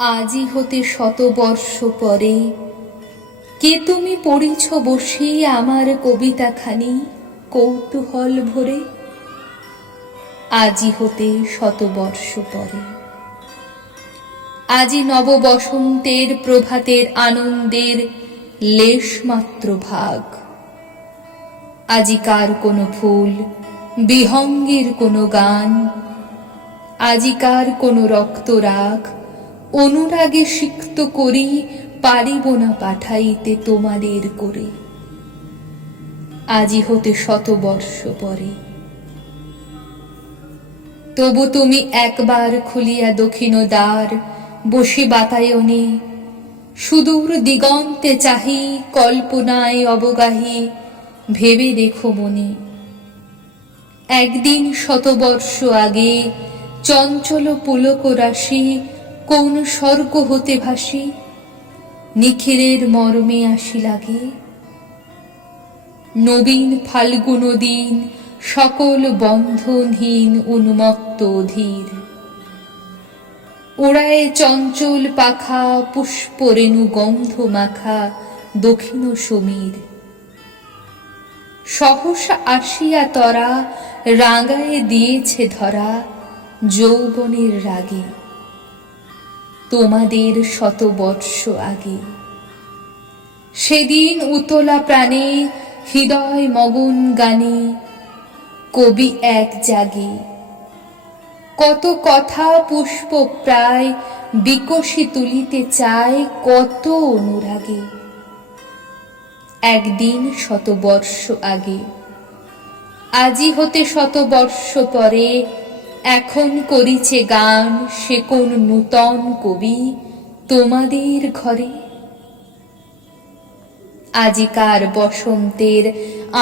আজি হতে শতবর্ষ পরে কে তুমি পড়িছ বসি আমার কবিতাখানি কৌতূহল ভরে। আজি হতে শতবর্ষ পরে, আজি নব বসন্তের প্রভাতের আনন্দের লেশমাত্র ভাগ। আজিকার কোনো ফুল, বিহঙ্গের কোনো গান, আজিকার কোনো রক্তরাগ অনুরাগে সিক্ত করি পারিব না পাঠাইতে তোমাদের করে। আজি হতে শতবর্ষ পরে, তবু তুমি একবার খুলিয়া দক্ষিণ দ্বার বসে বাতায়নে, সুদূর দিগন্তে চাহি কল্পনায় অবগাহী ভেবে দেখো মনে। একদিন শতবর্ষ আগে চঞ্চল পুলক রাশি কোন স্বর্গ হতে ভাসি নিখিলের মর্মে আসি লাগে। নবীন ফাল্গুন দিন সকল বন্ধনহীন উন্মত্ত অধীর, ওড়ায় চঞ্চল পাখা পুষ্প রেণু গন্ধ মাখা দক্ষিণ সমীর। সহসা আসিয়া তরা রাঙায় দিয়েছে ধরা যৌবনের রাগে তোমাদের শতবর্ষ আগে। সেদিন উতলা প্রাণে হৃদয় মগন গানে কবি এক জাগে, কত কথা পুষ্প প্রায় বিকশি তুলিতে চায় কত অনুরাগে। একদিন শতবর্ষ আগে, আজি হতে শতবর্ষ পরে এখন করিছে গান সে কোন নূতন কবি তোমাদের ঘরে। আজিকার বসন্তের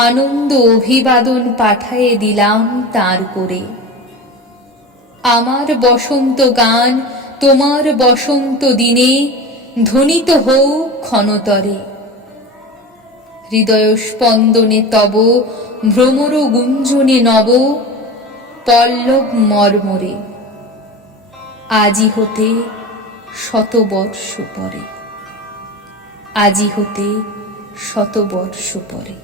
আনন্দ অভিবাদন পাঠায়ে দিলাম তাঁর করে। আমার বসন্ত গান তোমার বসন্ত দিনে ধ্বনিত হোক ক্ষণতরে। হৃদয় স্পন্দনে তব ভ্রমর গুঞ্জনে নব পল্লব মর্মরে। আজি হতে শতবর্ষ পরে, আজি হতে শতবর্ষ পরে।